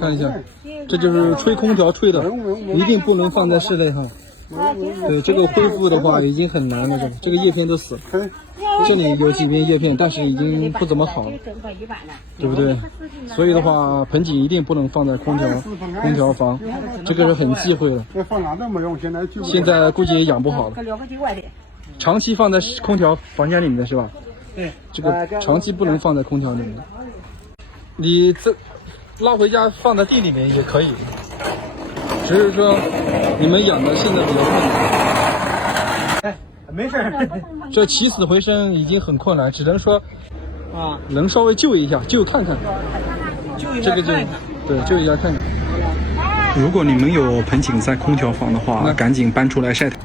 看一下，这就是吹空调吹的，一定不能放在室内哈。对，这个恢复的话已经很难了，这个叶片都死了。这里有几片叶片，但是已经不怎么好了，对不对？所以的话，盆景一定不能放在空调房，这个是很忌讳的。现在估计也养不好了。长期放在空调房间里面是吧？对，这个长期不能放在空调里面。你这拉回家放在地里面也可以，只是说你们养的现在比较困难。哎，没事。这起死回生已经很困难，只能说能稍微救一下，救看看。这个对，救一下看看。如果你们有盆景在空调房的话，那赶紧搬出来晒太阳。